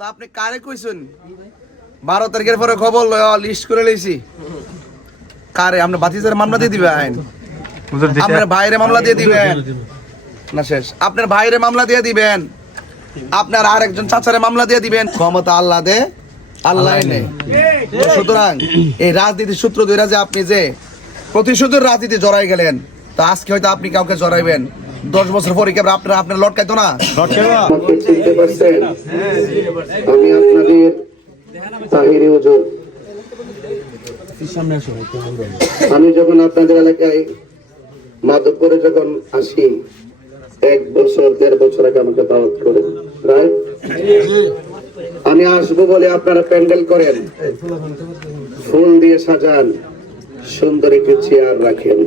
তা আপনি কারে কইছেন 12 তারিখের পরে খবর লিস্ট করে লইছি কারে আপনি বাতিজার মামলা দিয়ে দিবেন আপনার ভাইরে মামলা দিয়ে দিবেন না শেষ আপনার ভাইরে মামলা দিয়ে দিবেন আপনার আরেকজন চাচারে মামলা দিয়ে দিবেন ক্ষমতা আল্লাহ দে আল্লাহ নেই সুতরাং এই রাজনীতির সূত্র ধরে যে আপনি যে প্রতিশোধের রাজনীতি জড়াই গেলেন তা আজকে হয়তো আপনি কাউকে জড়াইবেন 10 বছর পরে কি আপনার লটকাইতো না চিনতে পারছেন আমি আপনাদের তাহিরি হুজুর আমি যখন আপনাদের এলাকায় মাধবপুরে যখন আসি 1 বছর 1.5 বছর আগে আমাকে দাওয়াত করেন রাইট আমি আসবো বলে আপনারা প্যান্ডেল করেন ফুল দিয়ে সাজান সুন্দর একটি চেয়ার রাখেন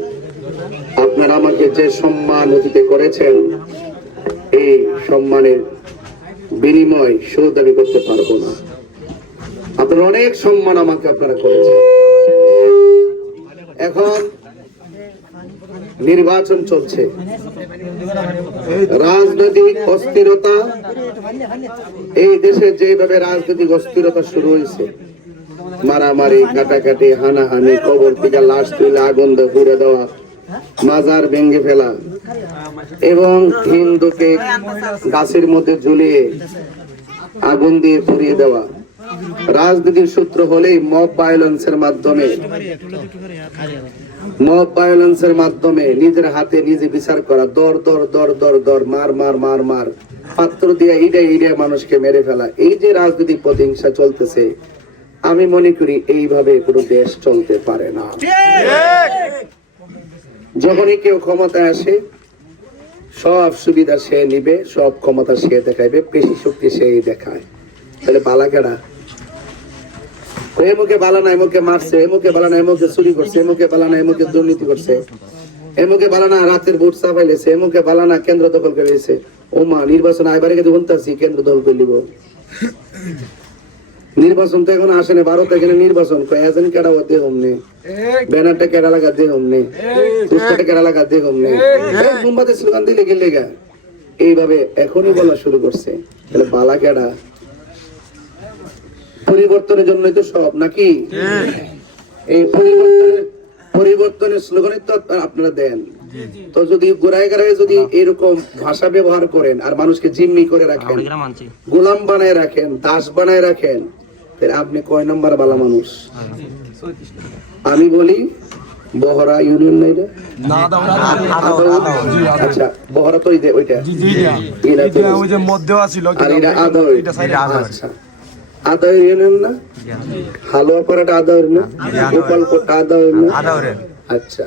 আপনারা আমাকে যে সম্মান অতিথি করেছেন এই সম্মানের বিনিময় শোধ আমি করতে পারবো না আপনারা অনেক সম্মান আমাকে আপনারা করেছেন এখন নির্বাচন চলছে রাজনৈতিক অস্থিরতা এই দেশে যেভাবে রাজনৈতিক অস্থিরতা শুরু হয়েছে মারামারি কাটাকাটি হানাহানি কবর থেকে লাশ তুলে আগুন পুড়ে দেওয়া মাজার ভেঙে ফেলা এবং হিন্দুকে গাছের মধ্যে ঝুলিয়ে আগুন দিয়ে পুড়িয়ে দেওয়া রাজনীতির সূত্র হলেই মব ভায়োলেন্সের মাধ্যমে নিজের হাতে নিজে বিচার করা দর দর দর দর দর মার মার মার মার পাত্র দিয়ে ইডে মানুষকে মেরে ফেলা এই যে রাজনৈতিক প্রতিহিংসা চলতেছে আমি মনে করি এইভাবে কোনো দেশ চলতে পারে না যখনই কেউ ক্ষমতায় আসে সব সুবিধা সে নিবে সব ক্ষমতা সে দেখাইবে পেশি শক্তি সেই দেখায় তাহলে বালাকেরা এমুকে বালানা এমুকে মারছে এমুকে বালানা এমুকে চুরি করছে এমুকে বালানা এমুকে দুর্নীতি করছে এমুকে বালানা রাতের ভোট চাপাইলেছে এমুকে বালানা কেন্দ্র দখল করে দিয়েছে ওমা নির্বাচন আইবারে কিন্তু বলতেছি কেন্দ্র দখল করে নিব নির্বাচন তো এখন আসে না 12 তারিখে নির্বাচন এজেন্ট কেডা হতে হমনে ব্যানারটা কেডা লাগা দিয়ে হমনে পোস্টারটা কেডা লাগা দিয়ে হমনে মুম্বাইতে স্লোগান দিলে গেলে গা এইভাবে এখনই বলা শুরু করছে তাহলে বালা কেডা পরিবর্তনের জন্যই তো সব নাকি এই পরিবর্তনের স্লোগানই তো আপনারা দেন তো যদি গোড়ায় গাড়ায় যদি এরকম ভাষা ব্যবহার করেন আর মানুষকে জিম্মি করে রাখেন গোলাম বানায় রাখেন দাস বানায় রাখেন তাহলে আপনি কয় নম্বর বালা মানুষ আমি বলি বহরা ইউনিয়ন নাই রে আচ্ছা বহরা তো ওইটা ওই যে মধ্যে আছিল আর এটা আদর আচ্ছা আদর ইউনিয়ন না হালুয়া পরাটা আদর না গোপাল কোটা আদর না আচ্ছা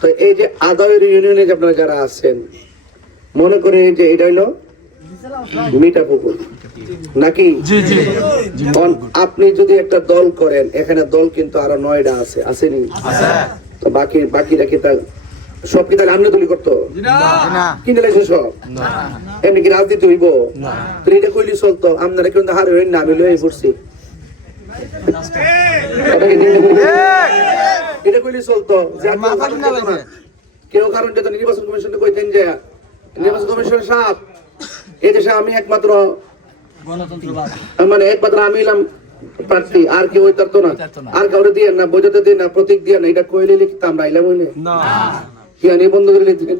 তো এই যে আদর ইউনিয়নে আপনারা যারা আছেন মনে করে এই যে এটা হইলো মিঠা পুকুর নাকি আপনি যদি একটা দল করেন এখানে দল কিন্তু আরো 9টা আছে আসেনি তো বাকিরা কি তা সব কি তাহলে আমনে দলি করতো কিনে লাগছে সব এমনি কি রাজনীতি হইব তো এটা কইলি চলতো আপনারা কিন্তু হার হইন না আমি লয়ে পড়ছি এটা কইলি চলতো কেউ কারণ যেটা নির্বাচন কমিশনে কইতেন যে নির্বাচন কমিশনের সাপ এই দেশে আমি একমাত্র মানে একমাত্র আমি এলাম প্রার্থী আর কেউ হইতো না আর কাউরে দিয়ে না বোঝাতে দিয়ে না প্রতীক দিয়ে না এটা কইলে লিখতাম না এলাম হইলে কি আনি বন্ধ করে লিখতেন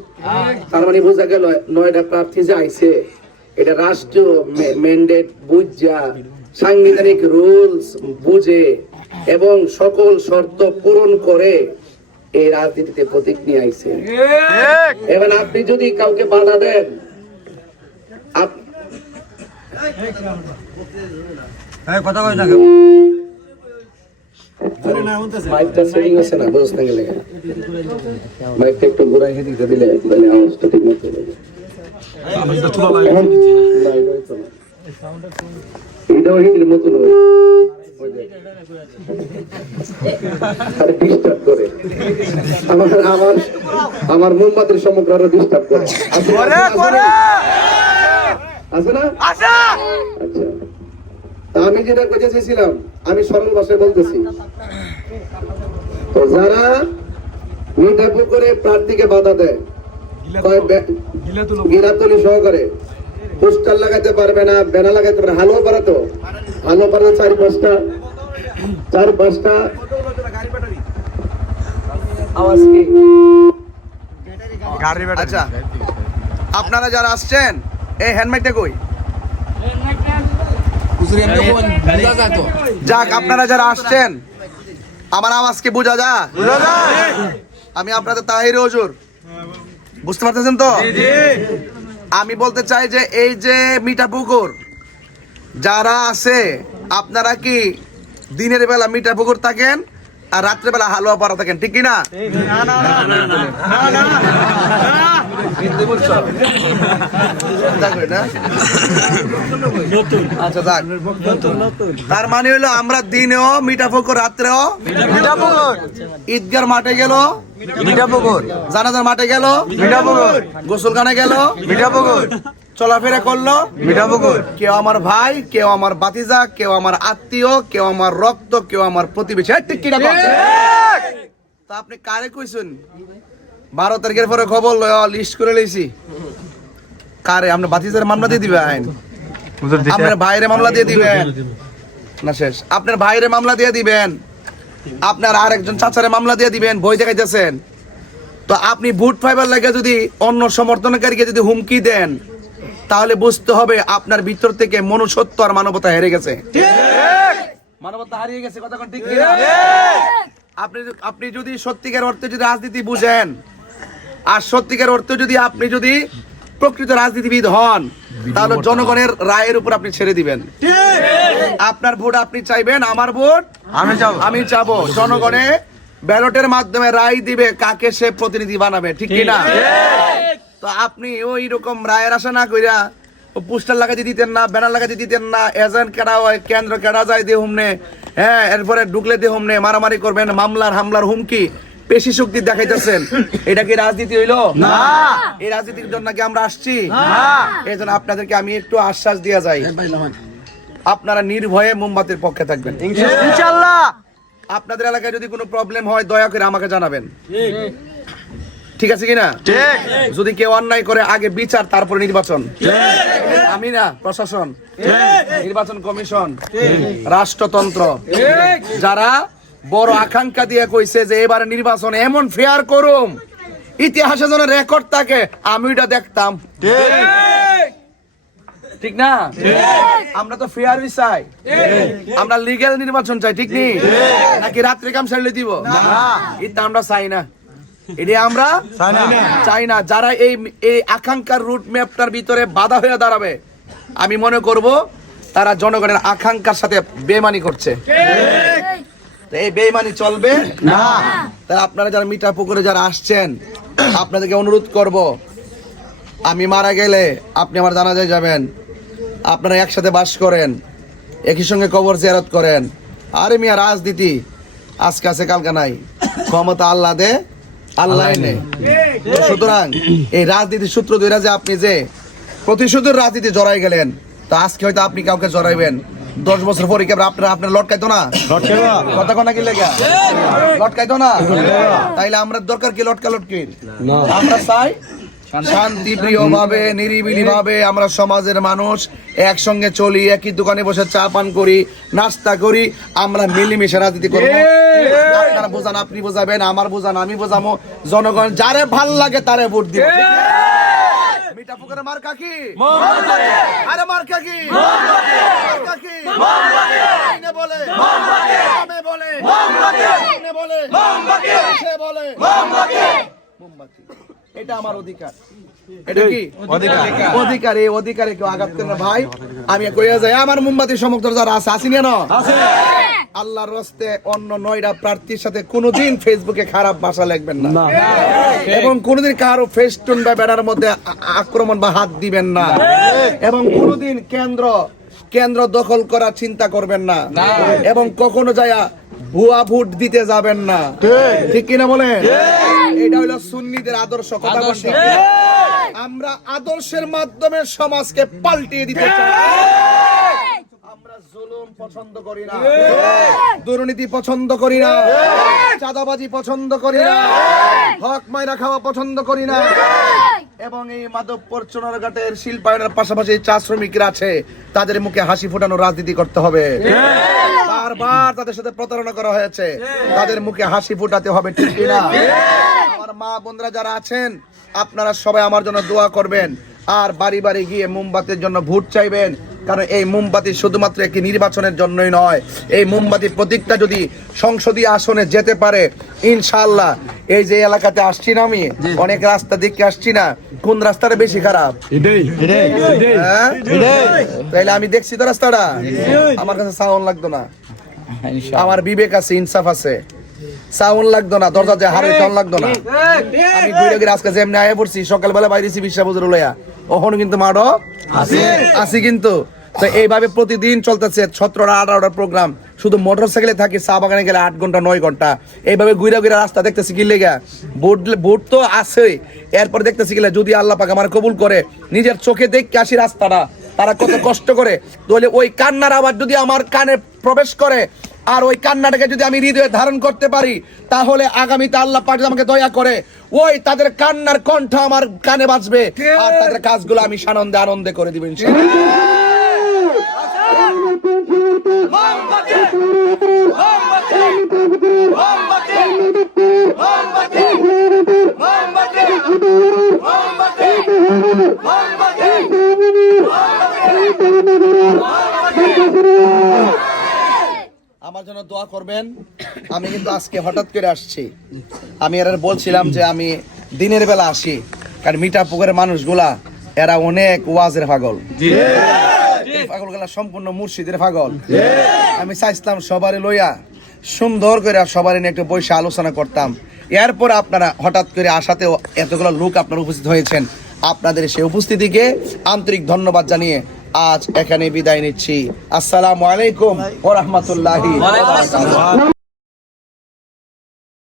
তার মানে বোঝা গেল 9টা প্রার্থী যে আইছে এটা রাষ্ট্রীয় ম্যান্ডেট বুঝা সাংবিধানিক রুলস বুঝে এবং সকল শর্ত পূরণ করে এই রাজনীতিতে প্রতীক নিয়ে আইছে এবার আপনি যদি কাউকে বাধা দেন কথা কই না মাইকটা সেটিং আছে না বুঝতে গেলে মাইকটা একটু ঘুরাই দিতে দিলে তাহলে আওয়াজটা ঠিক মতো হবে এটা ওই মতো নয় আরে ডিস্টার্ব করে আমার মোমবাতির সমগ্র আরো ডিস্টার্ব করে আছে না আচ্ছা আমি যেটা কইতে চাইছিলাম আমি সরল ভাষায় বলতেছি তো যারা মিঠাপুকুরে প্রার্থীকে বাধা দেয় গিলাতলি সহকারে পোস্টার লাগাতে পারবে না, ব্যানার লাগাতে পারবে, হালুয়া পাড়া তো হালুয়া পাড়া 4-5টা আওয়াজ কি? আচ্ছা, আপনারা যারা আসছেন এই হ্যান্ডমাইকটা কই? যাক, আপনারা যারা আসছেন আমার আওয়াজকে বোঝা যায়? আমি আপনাদের তাহির হুজুর, বুঝতে পারতেছেন তো? আমি বলতে চাই যে এই যে মিঠাপুকুর যারা আছে, আপনারা কি দিনের বেলা মিঠাপুকুর থাকেন আর রাত্রে বেলা হালুয়া পাড়া থাকেন, ঠিক কিনা? আচ্ছা, যাক। তার মানে হলো আমরা দিনেও মিঠাপুকুর, রাত্রেও মিঠাপুকুর, ঈদগার মাঠে গেল মিঠাপুকুর, জানাজার মাঠে গেল মিঠাপুকুর, গোসলখানে গেল মিঠাপুকুর, চলাফেরা করলো মিঠাপুকুর। কেউ আমার ভাই, কেউ আমার বাতিজা, কেউ আমার আত্মীয়, কেউ আমার রক্ত, কেউ আমার প্রতিবেশী, ঠিক কিনা? তা আপনি কারে কইছেন 12 তারিখের পরে খবর লিস্ট করে লইছি? কারে? আপনি বাতিজার মামলা দিয়ে দিবেন, আপনার ভাইরে মামলা দিয়ে দিবেন না, শেষ। আপনার ভাইরে মামলা দিয়ে দিবেন, আপনার আরেকজন চাচারে মামলা দিয়ে দিবেন, বই দেখাইতেছেন। তো আপনি ভোট পাইবার লাগে যদি অন্য সমর্থনকারীকে যদি হুমকি দেন, তাহলে বুঝতে হবে আপনার ভিতর থেকে মনুষ্যত্ব আর মানবতা হেরে গেছে, মানবতা হারিয়ে গেছে। কথা কোন ঠিক কিনা? আপনি যদি সত্যিকার অর্থে যদি রাজনীতি বুঝেন আর সত্যিকার অর্থে যদি আপনি যদি প্রকৃত রাজনীতিবিদ হন, তাহলে জনগণের রায়ের উপর আপনি ছেড়ে দিবেন। আপনার ভোট আপনি চাইবেন, আমার ভোট আমি চাবো। জনগণে ব্যালটের মাধ্যমে রায় দিবে কাকে সে প্রতিনিধি বানাবে, ঠিক কিনা? তো আপনি ওই রকম রায়ের আশা না কইরা পোস্টার লাগাতে দিতেন না, ব্যানার লাগাতে দিতেন না, এজেন্ট কেডা হয়, কেন্দ্র কেডা যায় দিয়ে হুমনে, হ্যাঁ, এরপরে ঢুকলে দিয়ে হুমনে মারামারি করবেন, মামলার হামলার হুমকি, পেশি শক্তি দেখাইতেছেন। এটা কি রাজনীতি হইলো? না। এই রাজনীতির জন্য কি আমরা আসছি? এই জন্য আপনাদেরকে আমি একটু আশ্বাস দিয়ে যাই, আপনারা নির্ভয়ে মোমবাতির পক্ষে থাকবেন ইনশাআল্লাহ। আপনাদের এলাকায় যদি কোনো প্রবলেম হয় দয়া করে আমাকে জানাবেন, ঠিক আছে কিনা? যদি কেউ অন্যায় করে আগে বিচার, তারপরে নির্বাচন। আমি না, প্রশাসন, নির্বাচন কমিশন, রাষ্ট্রতন্ত্র, যারা বড় আকাঙ্ক্ষা দিয়ে কইছে যে এবারে নির্বাচন এমন ফেয়ার করুম ইতিহাসে যেন রেকর্ড থাকে, আমি ওইটা দেখতাম, ঠিক না? আমরা তো ফেয়ার চাই, আমরা লিগ্যাল নির্বাচন চাই, ঠিক নেই? নাকি রাত্রে কাম সারলে দিব? এটা আমরা চাই না, এটা আমরা চাই না। যারা এই আকাঙ্ক্ষার রুট ম্যাপটার ভিতরে বাধা হয়ে দাঁড়াবে, আমি মনে করব তারা জনগণের আকাঙ্ক্ষার সাথে বেমানি করছে। এই বেমানি চলবে না। তাহলে আপনারা যারা মিঠাপুকুরে যারা আসছেন, আপনাদেরকে অনুরোধ করব, আমি মারা গেলে আপনি আমার জানাজায় যাবেন, আপনারা একসাথে বাস করেন, একই সঙ্গে কবর জিয়ারত করেন। আরে মিয়া, রাজনীতি আজকে আছে কালকে নাই, ক্ষমতা আল্লাহ দে আল্লাহ নে। সুতরাং এই রাজনীতির সূত্র ধরে যে আপনি যে প্রতিশোধের রাজনীতি জড়াই গেলেন, তো আজকে হয়তো আপনি কাউকে জড়াইবেন, 10 বছর পরে কি আপনার লটকাইতো না? কথা কোনা কি লেগা লটকাইতো না? তাইলে আমরা দরকার কি লটকালটকির? আমরা চাই শান্তি প্রিয় ভাবে, নিরিবিলি ভাবে আমরা সমাজের মানুষ একসঙ্গে চলি, একই দোকানে বসে চা পান করি, নাস্তা করি, আমরা মিলেমিশে রাজনীতি করবো। আপনারা বোঝান, আপনি বোঝাবেন, আমার বোঝান, আমি বোঝাবো, জনগণ যারে ভাল লাগে তারে ভোট দিব। মিঠাপুকুরের মার্কা কি? আরে মার্কা কি? মার্কা কি? আইনে বলে, গ্রামে বলে, আইনে বলে, সে বলে মোমবাতি। এটা আমার অধিকার। এটা কি অধিকার? এই অধিকারে কেউ আঘাত করে না ভাই। আমি কইয়া যাই, আমার মোমবাতি সমর্থক যারা আছে, আসিনি না? আল্লাহর রাস্তে অন্য 9টা প্রার্থীর সাথে কোনোদিন ফেসবুকে খারাপ ভাষা লিখবেন না, এবং কোনোদিন কারো ফেস্টুন বা ব্যানার মধ্যে আক্রমণ বা হাত দিবেন না, এবং কোনোদিন কেন্দ্র দখল করার চিন্তা করবেন না, এবং কখনো যায়া ভুয়া ভোট দিতে যাবেন না, ঠিক কিনা বলেন? এটা হলো সুন্নিদের আদর্শ। কথা বলছি, আমরা আদর্শের মাধ্যমে সমাজকে পাল্টিয়ে দিতে চাই। আমরা জুলুম পছন্দ করি না, দুর্নীতি পছন্দ করি না, চাঁদাবাজি পছন্দ করি না, হক মাইরা খাওয়া পছন্দ করি না। এবং এই মাধবপুর চুনারঘাটের শিল্পায়নের পাশাপাশি চা শ্রমিকরা আছে, তাদের মুখে হাসি ফোটানো রাজনীতি করতে হবে। বারবার তাদের সাথে প্রতারণা করা হয়েছে, তাদের মুখে হাসি ফোটাতে হবে, ঠিক কিনা? আমার মা বোনরা যারা আছেন, আপনারা সবাই আমার জন্য দোয়া করবেন, আর বাড়ি বাড়ি গিয়ে মোমবাতির জন্য ভোট চাইবেন। কারণ এই মোমবাতি শুধুমাত্র একটি নির্বাচনের জন্যই নয়, এই মোমবাতি প্রতীকটা যদি সংসদীয় আসনে যেতে পারে, ইনশাআল্লাহ এই যে এলাকাতে আসছি না, আমি অনেক রাস্তা দেখে আসছি না, কোন রাস্তাটা বেশি খারাপ? হ্যাঁ? তাইলে আমি দেখছি তো রাস্তাটা, আমার কাছে সাউন্ড লাগতো না, আমার বিবেক আছে, ইনসাফ আছে, সাউন্ড লাগতো না, দরজা যে হারে টান লাগতো না। আমি ঘুরে ঘুরে আজকে যেমনি আয়া পড়ছি, সকালবেলা বাইরেছি বিশ্বাস বুঝে লইয়া, ওখানে কিন্তু মাঠও আসি কিন্তু। তো এইভাবে প্রতিদিন চলতেছে 17টা 18টা প্রোগ্রাম, শুধু মোটরসাইকেলে থাকি, চা বাগানে গেলে 8 ঘন্টা 9 ঘন্টা, এইভাবে ঘুরে ঘুরে রাস্তা দেখতেছি কি লেগা, ভোট তো আছেই, এরপর দেখতেছি গেলে যদি আল্লাহ পাক আমার কবুল করে, নিজের চোখে দেখে আসি রাস্তাটা তারা কত কষ্ট করে, তাহলে ওই কান্নার আবার যদি আমার কানে প্রবেশ করে, আর ওই কান্নাটাকে যদি আমি হৃদয়ে ধারণ করতে পারি, তাহলে আগামীতে আল্লাহ পাক আমাকে দয়া করে ওই তাদের কান্নার কণ্ঠ আমার কানে বাজবে, আর তাদের কাজগুলো আমি সানন্দে আনন্দে করে দিব ইনশাআল্লাহ। আমার জন্য দোয়া করবেন। আমি কিন্তু আজকে হঠাৎ করে আসছি, আমি এরা বলছিলাম যে আমি দিনের বেলা আসি, কারণ মিঠাপুকুরের মানুষগুলা এরা অনেক ওয়াজের পাগল, পাগলগুলা সম্পূর্ণ মুর্শিদের পাগল। আমি চাইছিলাম সবারই লইয়া সুন্দর করে সবারই নিয়ে একটু বসে আলোচনা করতাম। এরপর আপনারা হঠাৎ করে আসাতেও এতগুলো লোক আপনারা উপস্থিত হয়েছেন, আপনাদের সেই উপস্থিতিকে আন্তরিক ধন্যবাদ জানিয়ে আজ এখানে বিদায় নিচ্ছি। আসসালামু আলাইকুম ওয়া রাহমাতুল্লাহি ওয়া বারাকাতুহু।